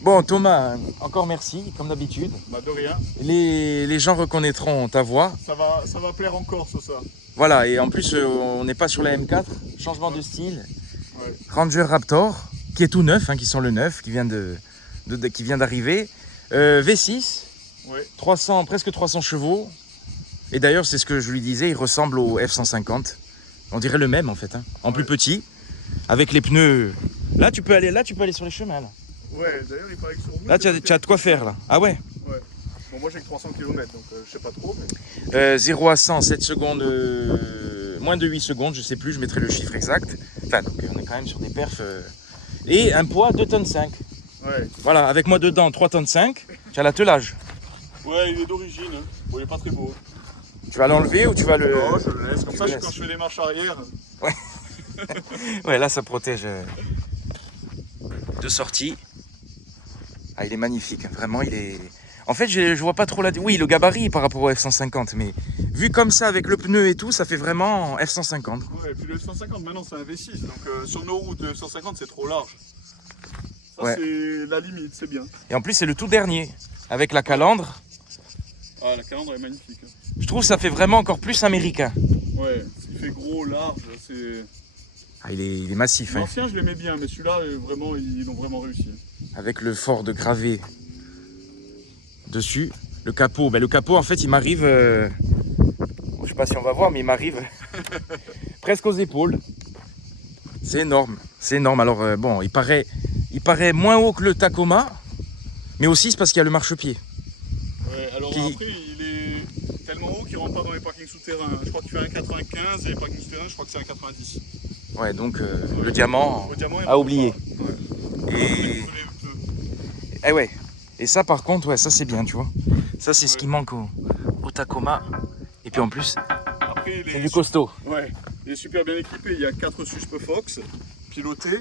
Bon Thomas, encore merci, comme d'habitude. Bah de rien. Les gens reconnaîtront ta voix. Ça va plaire en Corse ça. Voilà, et en plus on n'est pas sur la M4, changement de style. Ouais. Ranger Raptor, qui est tout neuf, hein, qui sent le neuf, qui vient qui vient d'arriver. V6, Ouais. 300, presque 300 chevaux. Et d'ailleurs, c'est ce que je lui disais, il ressemble au F-150. On dirait le même en fait, hein, en plus petit, avec les pneus. Là, tu peux aller sur les chemins. Là, Ouais, d'ailleurs il paraît que sur nous. là tu as de quoi faire là. Ah ouais. Ouais. Bon moi j'ai que 300 km donc je sais pas trop mais. 0 à 100, 7 secondes, moins de 8 secondes, je sais plus, je mettrai le chiffre exact. Enfin, donc on est quand même sur des perfs. Et un poids 2 tonnes 5. Ouais. Voilà, avec moi dedans 3 tonnes 5, tu as l'attelage. Ouais, il est d'origine. Hein. Bon il est pas très beau. Tu vas l'enlever ou tu vas le... Non, je le laisse comme tu ça le quand laisses. je fais des marches arrière. Ouais, là ça protège de sortie. Ah, il est magnifique, hein. Vraiment, il est... En fait, je vois pas trop la... Oui, le gabarit par rapport au F-150, mais vu comme ça, avec le pneu et tout, ça fait vraiment F-150. Ouais, et puis le 150 maintenant c'est un V6 donc sur nos routes le 150 c'est trop large. Ça Ouais. c'est la limite, c'est bien. Et en plus, c'est le tout dernier, avec la calandre. Ah la calandre est magnifique. Hein. Je trouve que ça fait vraiment encore plus américain. Ouais, il fait gros, large, c'est. Ah, il est massif, hein, L'ancien je l'aimais bien mais celui-là vraiment ils l'ont vraiment réussi. avec le Ford gravé dessus. Le capot, ben, le capot, en fait, il m'arrive... Je sais pas si on va voir, mais il m'arrive presque aux épaules. C'est énorme, c'est énorme. Alors, bon, il paraît moins haut que le Tacoma, mais aussi c'est parce qu'il y a le marchepied. Ouais, alors Qui- après il est tellement haut qu'il rentre pas dans les parkings souterrains. Je crois qu'il fait un 95 et les parkings souterrains je crois que c'est un 90. Ouais, donc le diamant Au diamant, il a rentre oublié. pas. Ouais. Et... Peu. Eh ouais. Et ça, par contre, ouais, ça c'est bien, tu vois. Ça, c'est ce Ouais. qui manque au Tacoma. Et puis en plus, Après il c'est est, du costaud. ouais, il est super bien équipé. Il y a 4 suspes Fox pilotés.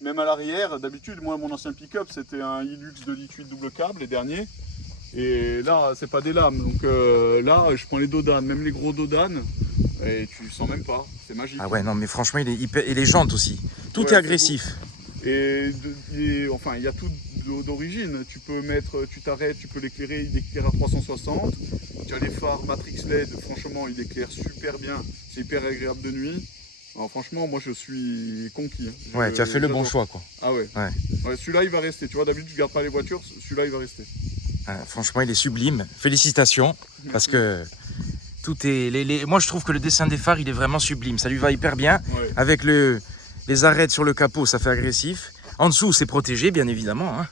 Même à l'arrière, d'habitude, moi mon ancien pick-up c'était un Hilux de 2.8 double câble, les derniers. Et là, c'est pas des lames. Donc là, je prends les dodanes, même les gros dodanes, et tu sens même pas. C'est magique. Ah ouais, non, mais franchement, il est hyper... Et les jantes aussi. Tout Ouais, est c'est agressif. Enfin, il y a tout d'origine. Tu peux mettre, tu t'arrêtes, tu peux l'éclairer, il éclaire à 360. Tu as les phares Matrix LED, franchement, il éclaire super bien. C'est hyper agréable de nuit. Alors, franchement, moi je suis conquis. Hein. Ouais, tu as fait le bon j'adore. choix, quoi. Ah ouais. Ouais. Ouais, celui-là il va rester. Tu vois, d'habitude, je garde pas les voitures, celui-là il va rester. Franchement, il est sublime. Félicitations. Parce que tout est... Moi, je trouve que le dessin des phares, il est vraiment sublime. Ça lui va hyper bien. Ouais. Avec les arêtes sur le capot, ça fait agressif. En dessous, c'est protégé, bien évidemment, hein.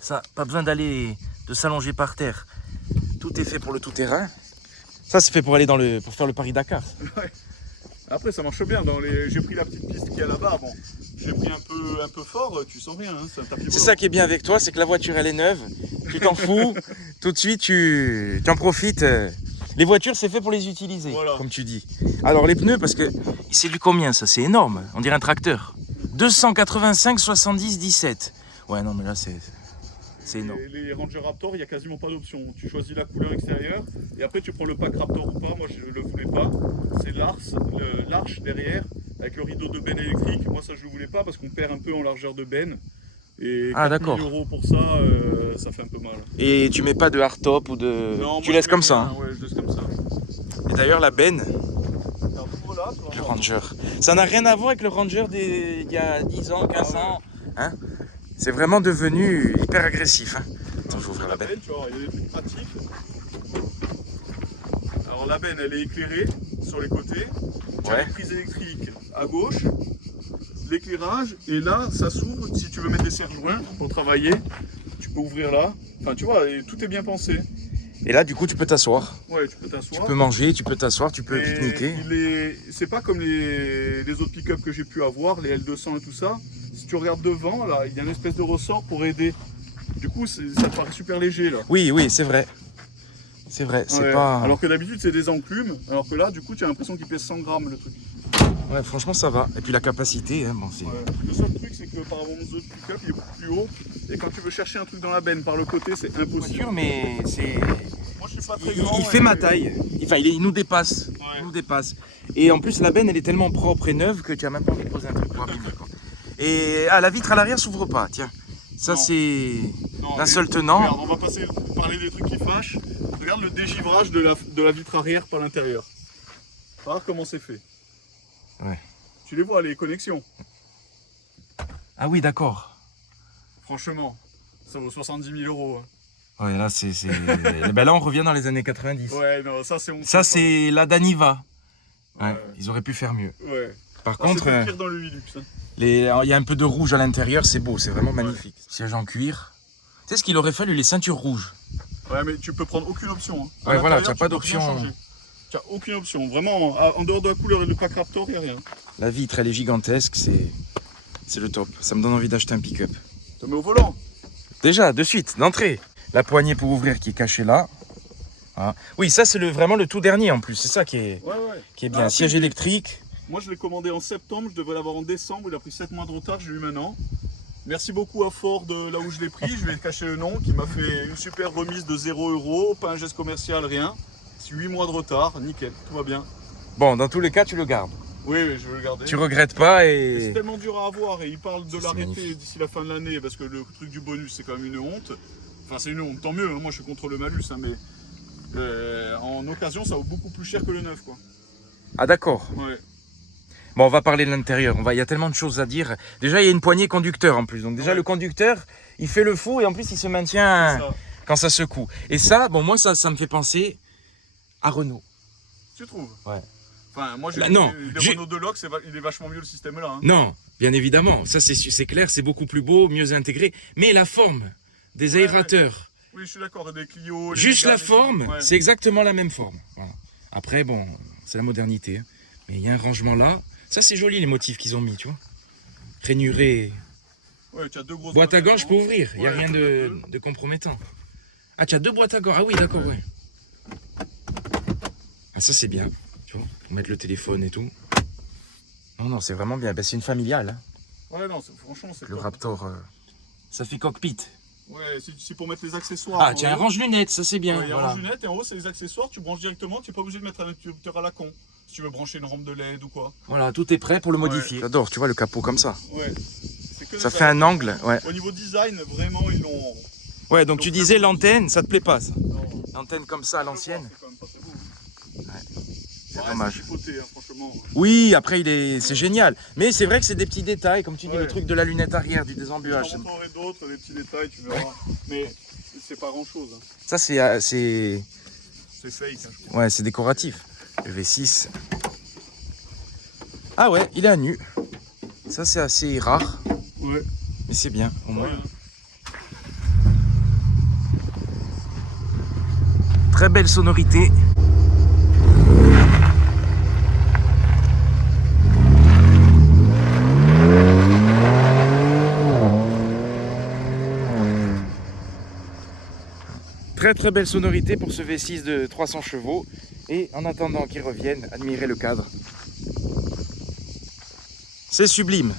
Ça, pas besoin de s'allonger par terre. Tout est fait pour le tout-terrain. Ça, c'est fait pour aller pour faire le Paris-Dakar. Après, ça marche bien. J'ai pris la petite piste qu'il y a là-bas. Bon, j'ai pris un peu fort, tu sens rien. Hein, c'est un tapis C'est volant. ça qui est bien avec toi, c'est que la voiture, elle est neuve. Tu t'en fous. Tout de suite, tu en profites. Les voitures, c'est fait pour les utiliser, Voilà. comme tu dis. Alors, les pneus, parce que c'est du combien, ça? C'est énorme. On dirait un tracteur. 285, 70, 17. Ouais, non, mais là, c'est énorme. Les Ranger Raptor, il n'y a quasiment pas d'option. Tu choisis la couleur extérieure et après tu prends le pack Raptor ou pas. Moi je ne le voulais pas. C'est l'arche derrière avec le rideau de benne électrique. Moi ça je ne le voulais pas parce qu'on perd un peu en largeur de benne. Et Ah, 4 d'accord. 000 € pour ça, ça fait un peu mal. Et tu mets pas de hardtop ou de... Non, tu moi, laisses je mets comme ça, rien. hein. Ouais, je laisse comme ça. Et d'ailleurs, la benne, Alors, voilà, tu vas le voir. Ranger, ça n'a rien à voir avec le Ranger il y a 10 ans, 15 ans. Hein, c'est vraiment devenu hyper agressif. Hein. Attends, je vais ouvrir la benne. Tu vois, il y a des trucs pratiques. Alors la benne elle est éclairée sur les côtés. Tu as Ouais. les prises électriques à gauche, l'éclairage, et là ça s'ouvre. Si tu veux mettre des serre-joints pour travailler, tu peux ouvrir là. Enfin tu vois, et tout est bien pensé. Et là, du coup, tu peux t'asseoir. Ouais, tu peux t'asseoir. Tu peux manger, tu peux t'asseoir, tu peux pique-niquer. C'est pas comme les autres pick-up que j'ai pu avoir, les L200 et tout ça. Si tu regardes devant, là, il y a une espèce de ressort pour aider. Du coup, ça te paraît super léger là. Oui, oui, c'est vrai. C'est vrai, c'est Ouais. pas... Alors que d'habitude c'est des enclumes, alors que là du coup tu as l'impression qu'il pèse 100 grammes le truc. Ouais, franchement, ça va. Et puis la capacité, hein, bon, c'est... Ouais. Le seul truc c'est que par rapport aux autres pick-up il est beaucoup plus haut, et quand tu veux chercher un truc dans la benne par le côté c'est impossible. voiture, mais c'est... Moi je suis pas très grand. Il fait ma taille. Enfin, il nous dépasse. Ouais. Il nous dépasse. Et en plus, la benne, elle est tellement propre et neuve que tu n'as même pas envie de poser un truc pour abîmer, quoi. Et la vitre à l'arrière s'ouvre pas, tiens. Ça, Non. c'est Non, d'un mais seul tenant. regarde, on va parler des trucs qui fâchent. Regarde le dégivrage de la vitre arrière par l'intérieur. Regarde comment c'est fait. Ouais. Tu les vois, les connexions. Ah oui, d'accord. Franchement, ça vaut 70 000 euros. Hein. Ouais, là, ben là, on revient dans les années 90. Ouais, non, ça c'est honteux. Ça, c'est la Daniva. Ouais, Ouais. ils auraient pu faire mieux. Ouais. Par Ah, contre, c'est pire dans le Hilux. Hein. il y a un peu de rouge à l'intérieur, c'est beau, c'est vraiment magnifique. Siège en cuir. Tu sais ce qu'il aurait fallu, les ceintures rouges. Ouais, mais tu peux prendre aucune option. Hein. À Ouais, voilà, l'intérieur, tu n'as pas peux rien d'option. changer. Tu n'as aucune option. Vraiment, en dehors de la couleur et le pack Raptor, il n'y a rien. La vitre, elle est gigantesque, c'est le top. Ça me donne envie d'acheter un pick-up. Tu te mets au volant. Déjà, de suite, d'entrée. La poignée pour ouvrir qui est cachée là. Voilà. Oui, ça, c'est vraiment le tout dernier en plus. C'est ça qui est bien. Après, Siège électrique. Moi, je l'ai commandé en septembre. Je devais l'avoir en décembre. Il a pris 7 mois de retard. Je l'ai eu maintenant. Merci beaucoup à Ford de là où je l'ai pris. Je vais cacher le nom. Qui m'a fait une super remise de 0 €. Pas un geste commercial, rien. C'est 8 mois de retard. Nickel. Tout va bien. Bon, dans tous les cas, tu le gardes. Oui, je vais le garder. Tu regrettes pas Et c'est et... tellement dur à avoir. Et il parle de C'est l'arrêter magnifique. d'ici la fin de l'année. Parce que le truc du bonus, c'est quand même une honte. Enfin, c'est une honte. Tant mieux. Hein. Moi, je suis contre le malus. Hein, mais en occasion, ça vaut beaucoup plus cher que le neuf. Quoi. Ah d'accord. Ouais. Bon, on va parler de l'intérieur. Il y a tellement de choses à dire. Déjà, il y a une poignée conducteur en plus. Donc déjà, Ouais. le conducteur, il fait le fou et en plus, il se maintient Ça. quand ça secoue. Et ça, bon, moi, ça me fait penser à Renault. Tu trouves? Ouais. Enfin, moi, j'ai Là, vu non, les Renault Deluxe, il est vachement mieux le système là. Hein. Non, bien évidemment. Ça, c'est clair, c'est beaucoup plus beau, mieux intégré. Mais la forme des aérateurs, Oui, je suis d'accord. Des Clio. les juste Mégane la et forme, tout. Ouais. c'est exactement la même forme. Voilà. Après, bon, c'est la modernité. Hein. Mais il y a un rangement là. Ça, c'est joli les motifs qu'ils ont mis, tu vois. Rainuré. Ouais, tu as deux grosses Boîte à boîtes gants, je peux ouvrir. Il n'y a Ouais, rien tu peux de, mettre de compromettant. Ah, tu as deux boîtes à gants. Ah oui, d'accord, ouais. Ah, ça, c'est bien. Tu vois, pour mettre le téléphone et tout. Non, non, c'est vraiment bien. Ben, c'est une familiale. Hein. Ouais, non, franchement, c'est Le top. Raptor, ça fait cockpit. Ouais, c'est pour mettre les accessoires. Ah, en tiens, un haut. range-lunettes, ça c'est bien. Ouais, il y a Voilà. un range-lunettes et en haut, c'est les accessoires. Tu branches directement. Tu n'es pas obligé de mettre un interrupteur à la con. Si tu veux brancher une rampe de LED ou quoi. Voilà, tout est prêt pour le modifier. J'adore, tu vois le capot comme ça. Ouais. C'est que Ça des fait un angle, ouais. Au niveau design, vraiment, ils l'ont. Ouais, donc tu disais l'antenne, ça te plaît pas ça? Non, L'antenne comme ça à je le l'ancienne? vois, c'est quand même pas très beau. C'est Ouais, dommage. C'est chipoté, hein, franchement. Oui, après c'est génial. Mais c'est vrai que c'est des petits détails, comme tu dis, Ouais. le truc de la lunette arrière, du Je désembuage. t'en montrerai d'autres, des petits détails, tu verras. Mais c'est pas grand chose. Hein. Ça c'est C'est fake, hein, je crois. ouais, c'est décoratif. Le V6. Ah ouais, il est à nu. Ça c'est assez rare, Ouais. mais c'est bien au moins. Ouais. Très belle sonorité. Très très belle sonorité pour ce V6 de 300 chevaux. Et en attendant qu'il revienne, admirez le cadre. C'est sublime.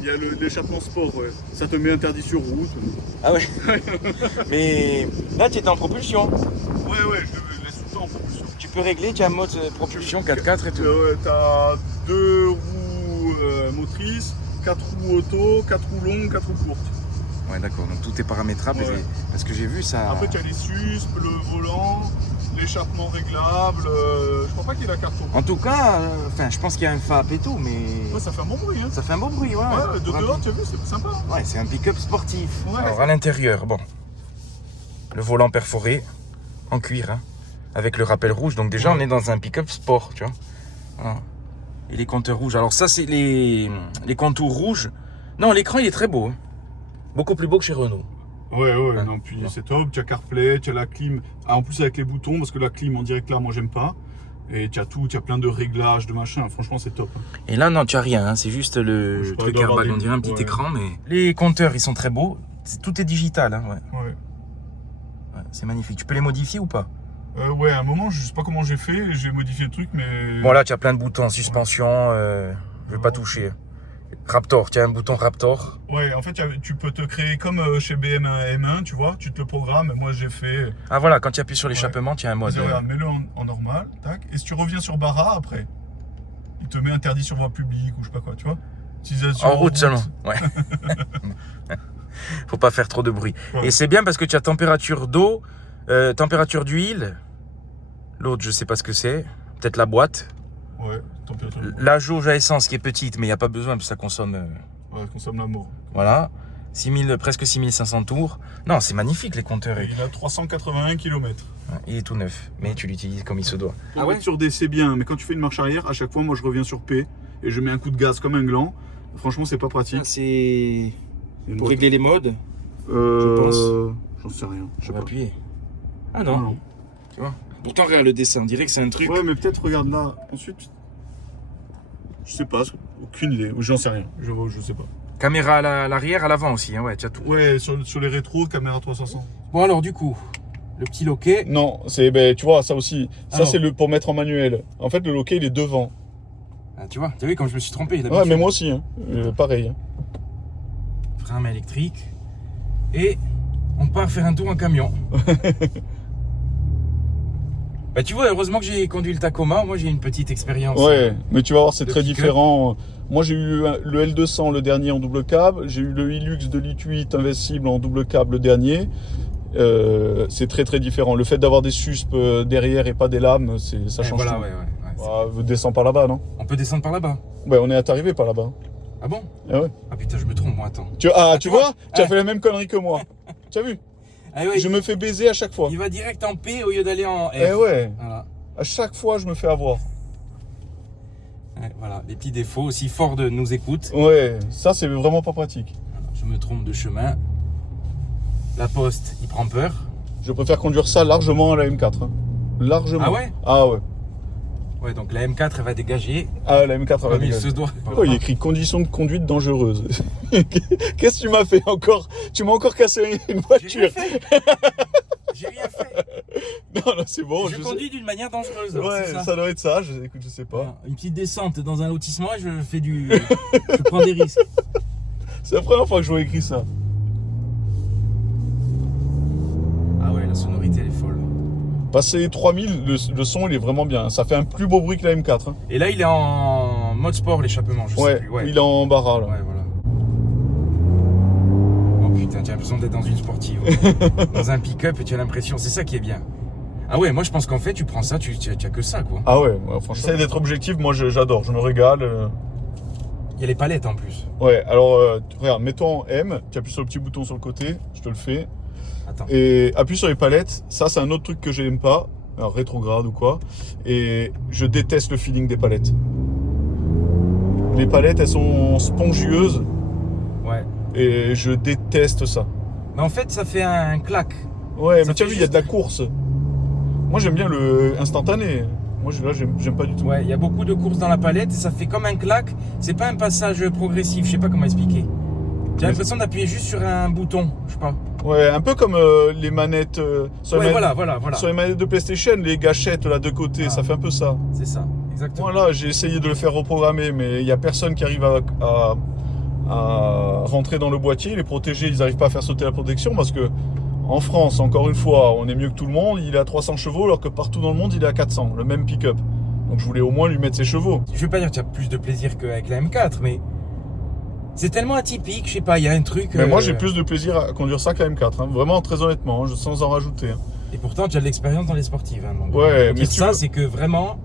Il y a l'échappement sport, ouais. Ça te met interdit sur route. Ah ouais. Mais là tu es en propulsion. Ouais, je le laisse tout le temps en propulsion. Tu peux régler, tu as un mode propulsion 4x4 et tout. T'as 2 roues motrices, 4 roues auto, 4 roues longues, 4 roues courtes. Ouais d'accord, donc tout est paramétrable. Ouais. Parce que j'ai vu ça. Après, tu as les suspes, le volant, l'échappement réglable. Je crois pas qu'il y ait la carte. En tout cas, je pense qu'il y a un FAP et tout, mais Ouais, ça fait un bon bruit. Hein. ça fait un beau bruit, ouais. Ouais, de Pour un dehors, tu as vu, c'est sympa. Ouais, c'est un pick-up sportif. Ouais. Alors à l'intérieur, bon, le volant perforé en cuir, hein, avec le rappel rouge. Donc déjà, on est dans un pick-up sport, tu vois. Voilà. Et les compteurs rouges. Alors ça, c'est les contours rouges. Non, l'écran, il est très beau. Hein. Beaucoup plus beau que chez Renault. Ouais, Ouais. non, puis Ouais. c'est top. Tu as CarPlay, tu as la clim. Ah, en plus, avec les boutons, parce que la clim en direct là, moi, j'aime pas. Et tu as tout, tu as plein de réglages, de machin. Franchement, c'est top. Hein. Et là, non, tu as rien. Hein. C'est juste Je le sais pas, truc il doit avoir airbag. des- On dirait un petit ouais. écran, mais... Les compteurs, ils sont très beaux. Tout est digital, hein, ouais. Ouais. Ouais, c'est magnifique. Tu peux les modifier ou pas? Ouais, à un moment, je sais pas comment j'ai fait. J'ai modifié le truc, mais. Bon, là, tu as plein de boutons. Suspension, je vais pas toucher. Raptor, tu as un bouton Raptor. Ouais, en fait, tu peux te créer comme chez BM M1, tu vois. Tu te le programmes. Moi, j'ai fait. Ah voilà, quand tu appuies sur l'échappement, tu as un mode. Vas-y, regarde, mets-le en normal. Tac. Et si tu reviens sur Barra après, il te met interdit sur voie publique ou je sais pas quoi, tu vois. Utilisation En route seulement. Ouais. Faut pas faire trop de bruit. Ouais. Et c'est bien parce que tu as température d'eau, température d'huile. L'autre, je sais pas ce que c'est. Peut-être la boîte. Ouais, température. La jauge à essence qui est petite, mais il n'y a pas besoin parce que ça consomme. Ouais, consomme la mort. Voilà. 6000, presque 6500 tours. Non, c'est magnifique les compteurs. Et il a 381 km. Il est tout neuf, mais tu l'utilises comme il se doit. Ah ouais, sur D, c'est bien, mais quand tu fais une marche arrière, à chaque fois, moi je reviens sur P et je mets un coup de gaz comme un gland. Franchement, c'est pas pratique. C'est Une pour boîte. régler les modes. J'en sais rien. Je Je sais vais pas. appuyer. Ah non, tu vois. Pourtant, regarde le dessin, on dirait que c'est un truc. Ouais, mais peut-être regarde là. Ensuite, je sais pas, aucune idée. J'en sais rien. Je sais pas. Caméra à l'arrière, à l'avant aussi, hein, ouais, tu as tout. Ouais, sur les rétros, caméra 360. Bon alors du coup, le petit loquet. Non, c'est tu vois ça aussi. Ça Alors. c'est le pour mettre en manuel. En fait, le loquet il est devant. Ah, tu vois, t'as vu comme je me suis trompé. Ouais, mais moi aussi. Hein. Pareil. Hein. Frein à main électrique. Et on part faire un tour en camion. Bah tu vois, heureusement que j'ai conduit le Tacoma. Moi j'ai une petite expérience. Ouais, mais tu vas voir, c'est Le très pick-up. différent. Moi, j'ai eu le L200, le dernier en double cab. J'ai eu le Hilux de Lit8 invincible en double cab, le dernier. C'est très très différent. Le fait d'avoir des suspes derrière et pas des lames, ça Ouais, change voilà, tout. ouais. Descends par là-bas, non? On peut descendre par là-bas. Ouais, on est arrivé par là-bas. Ah bon? Ah ouais. Ah putain, je me trompe moi, attends. Tu tu vois, vois tu as Ah. fait la même connerie que moi. Tu as vu? Ah ouais, Je me fais baiser à chaque fois. il va direct en P au lieu d'aller en F. Eh ouais, Voilà. à chaque fois je me fais avoir. Ouais, voilà, les petits défauts. Si Ford nous écoute, Ouais, ça c'est vraiment pas pratique. je me trompe de chemin. La Poste, il prend peur. Je préfère conduire ça largement à la M4. Hein. Largement. Ah ouais? Ah ouais. Ouais, donc la M4, elle va dégager Ah, la M4 elle va comme il dégager. se doit. Oh, il est écrit conditions de conduite dangereuses. Qu'est-ce que tu m'as fait encore? Tu m'as encore cassé une J'ai voiture. rien fait. J'ai rien fait. Non, non, c'est bon. je sais. conduis d'une manière dangereuse. alors, Ouais, c'est ça. ça doit être ça. Écoute, je sais pas. Voilà, une petite descente dans un lotissement et je fais du. je prends des risques. C'est la première fois que je vois écrit ça. Ah ouais, la sonorité, elle est folle. Passer 3000, le son il est vraiment bien. Ça fait un plus beau bruit que la M4. Hein. Et là, il est en mode sport, l'échappement, je sais Ouais, plus. Ouais, il est en barra là. ouais, voilà. Oh putain, tu as l'impression d'être dans une sportive. Dans un pick-up, tu as l'impression, c'est ça qui est bien. Ah ouais, moi je pense qu'en fait, tu prends ça, tu as que ça, quoi. Ah ouais, franchement. J'essaie d'être objectif, moi j'adore, je me régale. Il y a les palettes en plus. Ouais, alors regarde, mets-toi en M, tu appuies sur le petit bouton sur le côté, je te le fais. Attends. Et appuie sur les palettes, ça c'est un autre truc que j'aime pas, alors rétrograde ou quoi. Et je déteste le feeling des palettes. Les palettes elles sont spongieuses Ouais. et je déteste ça. Mais en fait, ça fait un clac. Ouais, Ça mais tu as fait vu, il y a de la juste- course. Moi j'aime bien le instantané. Moi là j'aime pas du tout. Ouais, il y a beaucoup de courses dans la palette et ça fait comme un clac. C'est pas un passage progressif, je sais pas comment expliquer. J'ai l'impression d'appuyer juste sur un bouton, je sais pas. Ouais, un peu comme les manettes sur, Ouais, les voilà. sur les manettes de PlayStation, les gâchettes là de côté, Ah. ça fait un peu ça. C'est ça, exactement. Voilà, j'ai essayé de le faire reprogrammer, mais il n'y a personne qui arrive à rentrer dans le boîtier. Les protégés, ils n'arrivent pas à faire sauter la protection parce que en France, encore une fois, on est mieux que tout le monde. Il est à 300 chevaux alors que partout dans le monde, il est à 400, le même pick-up. Donc je voulais au moins lui mettre ses chevaux. Je vais pas dire que tu as plus de plaisir qu'avec la M4, mais c'est tellement atypique, je sais pas, il y a un truc. Mais moi, j'ai plus de plaisir à conduire ça que la M4. Hein. Vraiment, très honnêtement, hein, sans en rajouter. Hein. Et pourtant, tu as de l'expérience dans les sportives. Hein, donc, Ouais, dire mais tu ça, veux- c'est que vraiment.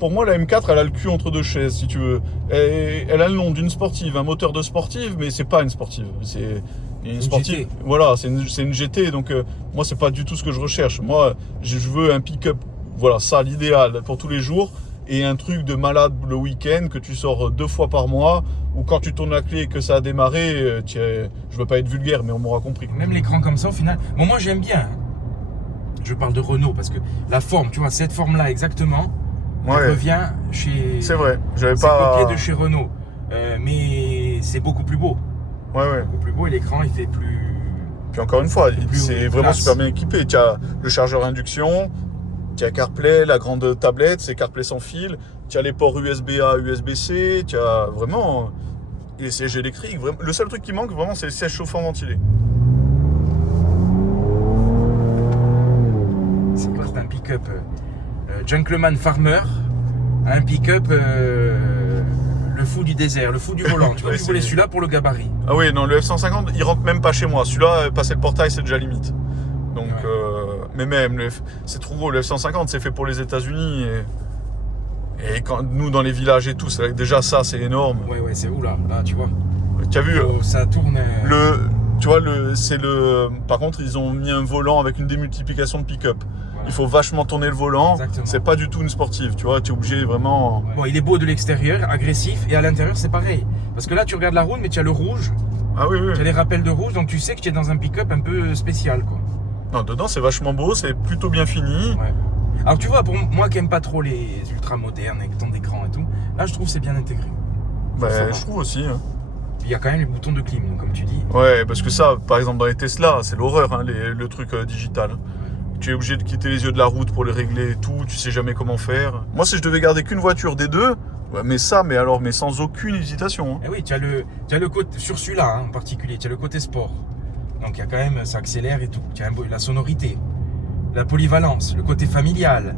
Pour moi, la M4, elle a le cul entre deux chaises, si tu veux. Elle a le nom d'une sportive, un moteur de sportive, mais c'est pas une sportive. C'est une sportive. GT. Voilà, c'est une GT. Donc, moi, c'est pas du tout ce que je recherche. Moi, je veux un pick-up. Voilà, ça, l'idéal pour tous les jours. Et un truc de malade le week-end que tu sors 2 fois par mois. Ou quand tu tournes la clé et que ça a démarré, je veux pas être vulgaire, mais on m'aura compris. Même l'écran comme ça, au final. Bon, moi, j'aime bien. Hein. Je parle de Renault parce que la forme, tu vois, cette forme-là exactement, elle revient chez. C'est vrai. J'avais C'est pas. copié de chez Renault. Mais c'est beaucoup plus beau. Ouais. Beaucoup plus beau et l'écran, il fait plus. Puis encore une fois, plus c'est vraiment classe. super bien équipé. Tu as le chargeur induction, tu as CarPlay, la grande tablette, c'est CarPlay sans fil. Tu as les ports USB-A, USB-C. Tu as vraiment les sièges électriques. Vraiment. Le seul truc qui manque vraiment, c'est les sièges chauffants ventilés. C'est quoi? C'est un pick-up Gentleman Farmer, un pick-up le le fou du désert, le fou du volant. Tu vois, Ouais, tu voulais c'est- celui-là pour le gabarit. Ah oui, non, le F-150, il rentre même pas chez moi. Celui-là, passer le portail, c'est déjà limite. Donc, Ouais. mais même, c'est trop gros. Le F-150, c'est fait pour les États-Unis. Et quand nous, dans les villages et tout, c'est déjà ça, c'est énorme. Ouais, c'est où là? Là, tu vois. Tu as vu Oh, ça tourne. tu vois, par contre, ils ont mis un volant avec une démultiplication de pick-up. Voilà. Il faut vachement tourner le volant. Exactement. C'est pas du tout une sportive, tu vois. Tu es obligé vraiment. Ouais. Bon, il est beau de l'extérieur, agressif, et à l'intérieur, c'est pareil. Parce que là, tu regardes la route, mais tu as le rouge, Ah oui, oui. tu as les rappels de rouge, donc tu sais que tu es dans un pick-up un peu spécial, quoi. Non, dedans, c'est vachement beau, c'est plutôt bien fini. Ouais. Alors, tu vois, pour moi qui aime pas trop les ultra modernes avec tant d'écran et tout, là, je trouve que c'est bien intégré. Bah, Ça va. je trouve aussi. Hein. Il y a quand même les boutons de clim, donc, comme tu dis. Ouais, parce que ça, par exemple, dans les Tesla, c'est l'horreur, hein, le truc digital. Tu es obligé de quitter les yeux de la route pour les régler et tout, tu sais jamais comment faire. Moi, si je devais garder qu'une voiture des deux, ouais, mais sans aucune hésitation. Hein. Et oui, tu as le côté, sur celui-là hein, en particulier, tu as le côté sport. Donc il y a quand même, ça accélère et tout. Tu as la sonorité, la polyvalence, le côté familial.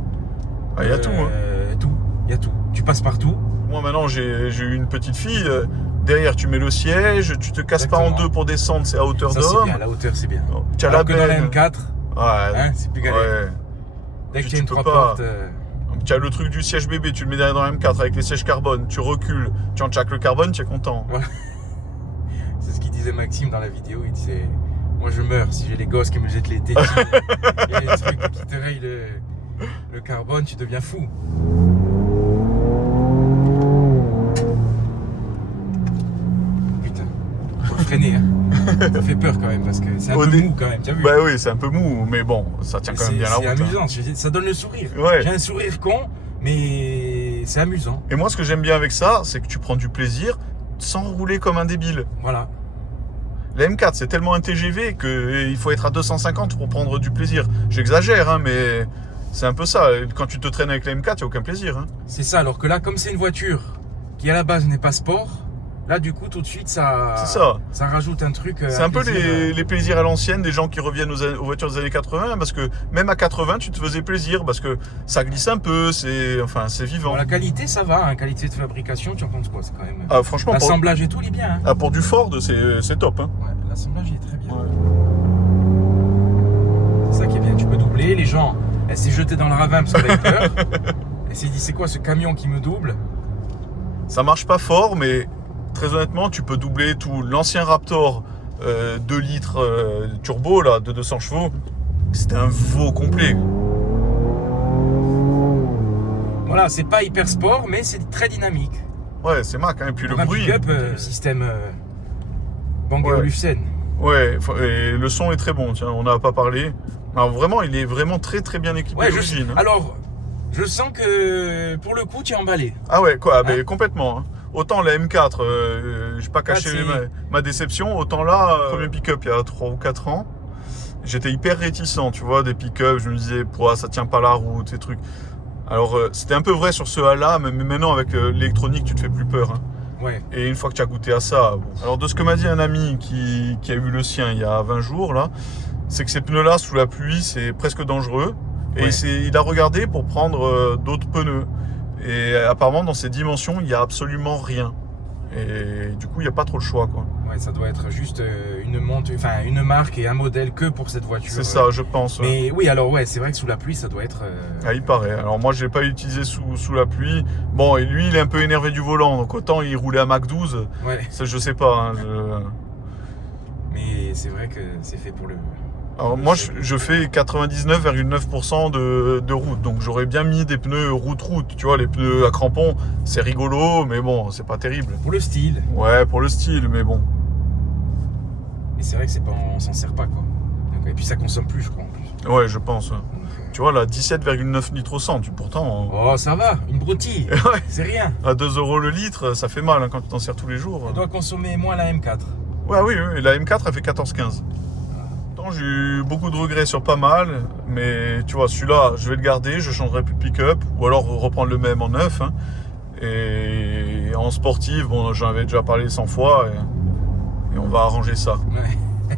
Ah, il y a tout. Hein. Il y a tout. Tu passes partout. Moi, maintenant, j'ai eu une petite fille. Derrière, tu mets le siège, tu te casses pas en Exactement. deux pour descendre, c'est à hauteur Ça, c'est d'homme. bien, la hauteur, c'est bien. Tu as Alors la que dans la benne. M4, Ouais, hein, c'est plus galère. ouais. Dès que Tu tu as une peux 3 pas. portes, Tu as le truc du siège bébé, tu le mets derrière dans la M4 avec les sièges carbone, tu recules, tu enchaques le carbone, tu es content. c'est ce qu'il disait Maxime dans la vidéo. Il disait, moi je meurs si j'ai les gosses qui me jettent les tétines. Il y a des trucs qui te rayent le carbone, tu deviens fou. Putain, faut freiner. Hein. Ça fait peur quand même parce que c'est un peu mou quand même, tu as vu? Bah oui, c'est un peu mou, mais bon, ça tient quand même bien la route. C'est hein. amusant, je veux dire, ça donne le sourire. Ouais. J'ai un sourire con, mais c'est amusant. Et moi, ce que j'aime bien avec ça, c'est que tu prends du plaisir sans rouler comme un débile. Voilà. La M4, c'est tellement un TGV qu'il faut être à 250 pour prendre du plaisir. J'exagère, hein, mais c'est un peu ça. Quand tu te traînes avec la M4, il n'y a aucun plaisir. Hein. C'est ça, alors que là, comme c'est une voiture qui à la base n'est pas sport, là du coup tout de suite ça rajoute un truc. C'est un peu les plaisirs à l'ancienne des gens qui reviennent aux voitures des années 80, parce que même à 80, tu te faisais plaisir, parce que ça glisse un peu, c'est vivant. Bon, la qualité ça va, hein, qualité de fabrication, tu en penses quoi? C'est quand même. Ah, franchement, L'assemblage et tout, il est bien. Hein. pour du Ford, c'est top. Hein. Ouais, l'assemblage il est très bien. Ouais. C'est ça qui est bien, tu peux doubler. Les gens, elle s'est jetée dans le ravin parce qu'elle avait peur. Elle s'est dit c'est quoi ce camion qui me double? Ça marche pas fort, mais très honnêtement, tu peux doubler tout. L'ancien Raptor 2 litres turbo là, de 200 chevaux, c'était un veau complet. Voilà, c'est pas hyper sport, mais c'est très dynamique. Ouais, c'est Mac, hein. Et puis Pour le un bruit. pick-up, système Bang Ouais. Olufsen. Ouais, et le son est très bon, tiens, on n'a pas parlé. Alors vraiment, il est vraiment très très bien équipé Ouais, d'origine. Hein. alors, je sens que pour le coup, tu es emballé. Ah ouais, quoi, Hein? mais complètement. Hein. Autant la M4, j'ai pas caché ma déception, autant là, premier pick-up il y a 3 ou 4 ans, j'étais hyper réticent, tu vois, des pick-up, je me disais, ça tient pas la route, ces trucs. Alors, c'était un peu vrai sur ce A-là, mais maintenant avec l'électronique, tu te fais plus peur. Hein. Ouais. Et une fois que tu as goûté à ça, bon. Alors de ce que m'a dit un ami qui a eu le sien il y a 20 jours, là, c'est que ces pneus-là, sous la pluie, c'est presque dangereux. Et Ouais. il a regardé pour prendre d'autres pneus. Et apparemment, dans ces dimensions, il n'y a absolument rien. Et du coup, il n'y a pas trop le choix, quoi. Ouais, ça doit être juste une marque et un modèle que pour cette voiture. C'est ça, je pense. Mais oui, alors ouais, c'est vrai que sous la pluie, ça doit être. Ah, il paraît. Alors moi, je l'ai pas utilisé sous la pluie. Bon, et lui, il est un peu énervé du volant. Donc autant il roulait à Mach 12. Ouais. Ça, je sais pas. Hein, Mais c'est vrai que c'est fait pour le. Alors moi, je fais 99,9% de route. Donc j'aurais bien mis des pneus route-route. Tu vois, les pneus à crampons, c'est rigolo, mais bon, c'est pas terrible. Pour le style. Ouais, pour le style, mais bon. Mais c'est vrai que on s'en sert pas quoi. Donc, et puis ça consomme plus, je crois en plus. Ouais, je pense. Donc, Tu vois, là, 17,9 litres au 100. Pourtant, oh, ça va, une broutille. ouais, C'est rien. à 2 € le litre, ça fait mal hein, quand tu t'en sers tous les jours. On doit consommer moins la M4. Ouais, oui, oui, la M4, elle fait 14,15. J'ai eu beaucoup de regrets sur pas mal, mais tu vois, celui-là, je vais le garder, je changerai plus de pick-up, ou alors reprendre le même en neuf. Hein. Et en sportive, bon, j'en avais déjà parlé 100 fois, et on va arranger ça. Ouais.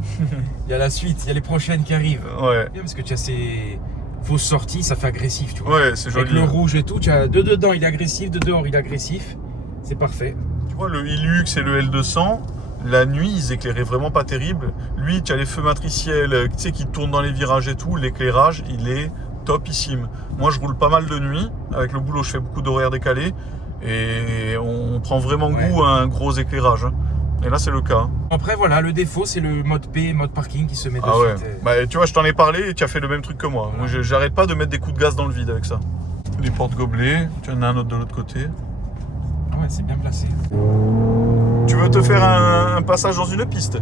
Il y a la suite, il y a les prochaines qui arrivent. Ouais, Bien, parce que tu as ces fausses sorties, ça fait agressif, tu vois. ouais, c'est Avec joli. le rouge et tout, tu as de dedans il est agressif, de dehors il est agressif. C'est parfait. vois, le Hilux et le L200, la nuit, ils éclairaient vraiment pas terrible. Lui, tu as les feux matriciels, tu sais, qui tournent dans les virages et tout. L'éclairage, il est topissime. Moi, je roule pas mal de nuit. Avec le boulot, je fais beaucoup d'horaires décalés. Et on prend vraiment goût à un gros éclairage. Et là, c'est le cas. Après, voilà, le défaut, c'est le mode P, mode parking qui se met dessus. Ah ouais. Bah, tu vois, je t'en ai parlé et tu as fait le même truc que moi. Voilà. Moi, j'arrête pas de mettre des coups de gaz dans le vide avec ça. Les portes gobelets, tu en as un autre de l'autre côté. Ah ouais, c'est bien placé. Tu veux te faire un passage dans une piste?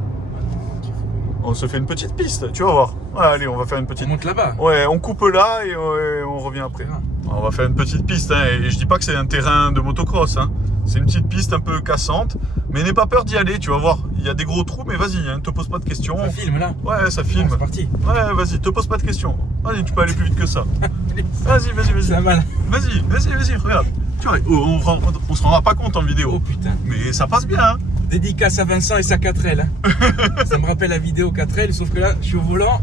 On se fait une petite piste, tu vas voir. Ouais, allez, on va faire une petite. On monte là-bas. Ouais, on coupe là et on revient après. On va faire une petite piste, hein, et je dis pas que c'est un terrain de motocross, hein. C'est une petite piste un peu cassante, mais n'aie pas peur d'y aller, tu vas voir. Il y a des gros trous, mais vas-y, hein, te pose pas de questions. Ça filme là. Ouais, ça filme. Bon, c'est parti. Ouais, vas-y, te pose pas de questions. Vas-y, tu peux aller plus vite que ça. Vas-y. Ça va. Vas-y, regarde. Tu vois, on se rendra pas compte en vidéo. Oh putain. Mais ça passe bien, hein. Dédicace à Vincent et sa 4L. Hein. Ça me rappelle la vidéo 4L, sauf que là, je suis au volant.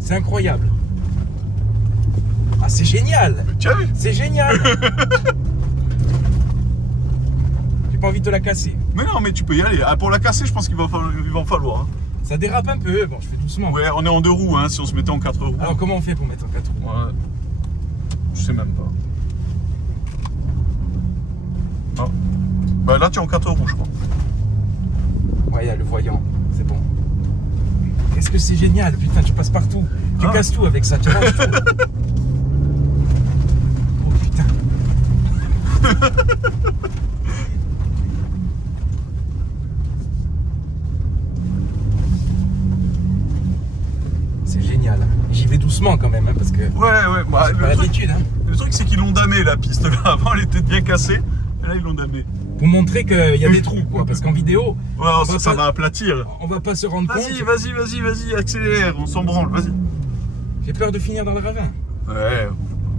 C'est incroyable. Ah, c'est génial. Tu as vu? C'est génial. J'ai pas envie de te la casser. Mais non, mais tu peux y aller. Ah, pour la casser, je pense qu'il va en falloir. Hein. Ça dérape un peu. Bon, je fais doucement. Ouais, on est en 2 roues, hein, si on se mettait en 4 roues. Alors, comment on fait pour mettre en 4 roues? Ouais. Je sais même pas. Ah. Bah là, tu es en 4 roues, je crois. Ouais, il y a le voyant. C'est bon. Qu'est-ce que c'est génial. Putain, tu passes partout. Tu casses tout avec ça. Tu ranges tout. Oh putain. C'est génial. J'y vais doucement quand même, hein, parce que Ouais. Bah, c'est pas l'habitude. Hein. le truc, c'est qu'ils l'ont damé, la piste. Là. Avant, elle était bien cassée. Et là, ils l'ont damé. Pour montrer qu'il y a des trous, quoi. Parce qu'en vidéo, Ouais, ça va aplatir. on va pas se rendre compte. Vas-y, accélère. On s'en branle, vas-y. J'ai peur de finir dans le ravin. Ouais,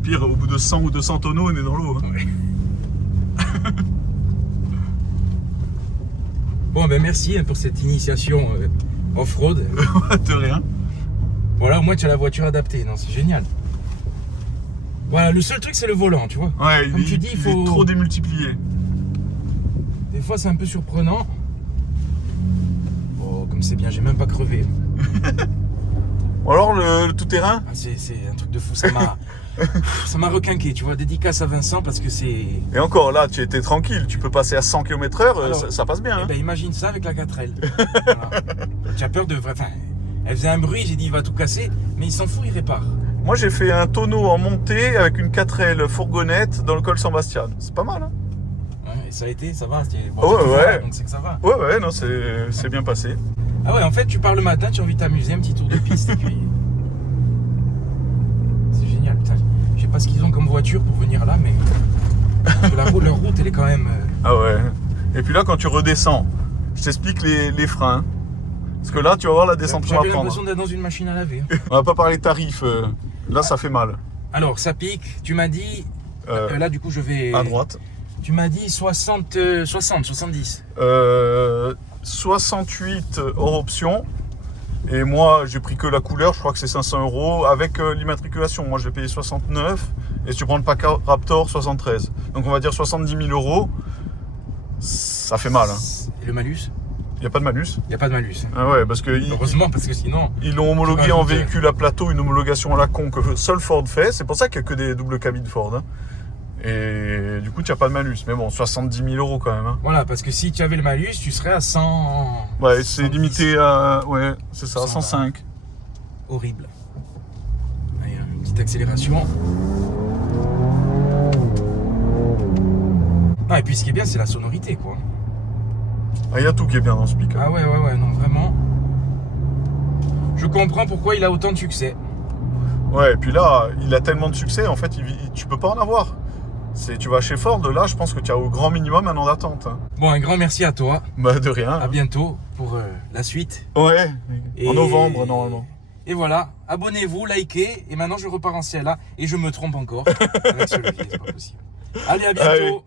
pire, au bout de 100 ou 200 tonneaux, on est dans l'eau. Hein. Ouais. Bon, ben merci hein, pour cette initiation off-road. De rien. Voilà, au moins tu as la voiture adaptée. Non, c'est génial. Voilà, le seul truc, c'est le volant, tu vois. Ouais, Comme tu dis, il faut... est trop démultiplié. Des fois, c'est un peu surprenant. Oh, comme c'est bien, j'ai même pas crevé. Ou alors, le tout-terrain? Ah, c'est un truc de fou, ça m'a requinqué, tu vois. Dédicace à Vincent parce que c'est... Et encore, là, tu étais tranquille. Tu peux passer à 100 km/h, Alors, ça passe bien. Eh Hein. ben, imagine ça avec la 4L. Voilà. Tu as peur de... Enfin, elle faisait un bruit, j'ai dit, il va tout casser. Mais il s'en fout, il répare. Moi, j'ai fait un tonneau en montée avec une 4L fourgonnette dans le col Saint-Bastien. C'est pas mal, hein? Ouais, et ça a été, ça va. Oh, ouais. Donc c'est que ça va. Ouais, non, c'est bien passé. Ah ouais, en fait, tu pars le matin, tu as envie de t'amuser, un petit tour de piste. Et puis... C'est génial, putain. Je sais pas ce qu'ils ont comme voiture pour venir là, mais... Parce que leur route, elle est quand même... Ah ouais. Et puis là, quand tu redescends, je t'explique les freins. Parce que là, tu vas voir la descente qu'on va J'avais prendre. l'impression d'être dans une machine à laver. On va pas parler tarifs. Là, ça fait mal. Alors, ça pique. Tu m'as dit... là, du coup, je vais... À droite. Tu m'as dit 70. 68 hors option. Et moi, j'ai pris que la couleur. Je crois que c'est 500 € avec l'immatriculation. Moi, j'ai payé 69. Et si tu prends le pack Raptor, 73. Donc, on va dire 70 000 €. Ça fait mal. Hein. Et le malus? Il n'y a pas de malus. Il n'y a pas de malus. Ah ouais, parce que Heureusement, parce que sinon... ils l'ont homologué en véhicule à plateau, une homologation à la con que seul Ford fait. C'est pour ça qu'il n'y a que des doubles cabines Ford. Hein. Et du coup, tu n'as pas de malus. Mais bon, 70 000 € quand même. Hein. Voilà, parce que si tu avais le malus, tu serais à 100... Ouais, c'est 110. limité à... Ouais, c'est ça, 120. 105. Horrible. Allez, une petite accélération. Ah, et puis ce qui est bien, c'est la sonorité, quoi. Ah, il y a tout qui est bien dans ce pick-up. Ah ouais, non, vraiment. Je comprends pourquoi il a autant de succès. Ouais, et puis là, il a tellement de succès, en fait, tu peux pas en avoir. Tu vas chez Ford, là, je pense que tu as au grand minimum un an d'attente. Hein. Bon, un grand merci à toi. Bah, de rien. À bientôt pour la suite. Ouais, Et... en novembre, normalement. Et voilà, abonnez-vous, likez. Et maintenant, je repars en CLA. Et je me trompe encore avec ce levier, c'est pas possible. Allez, à bientôt. Allez.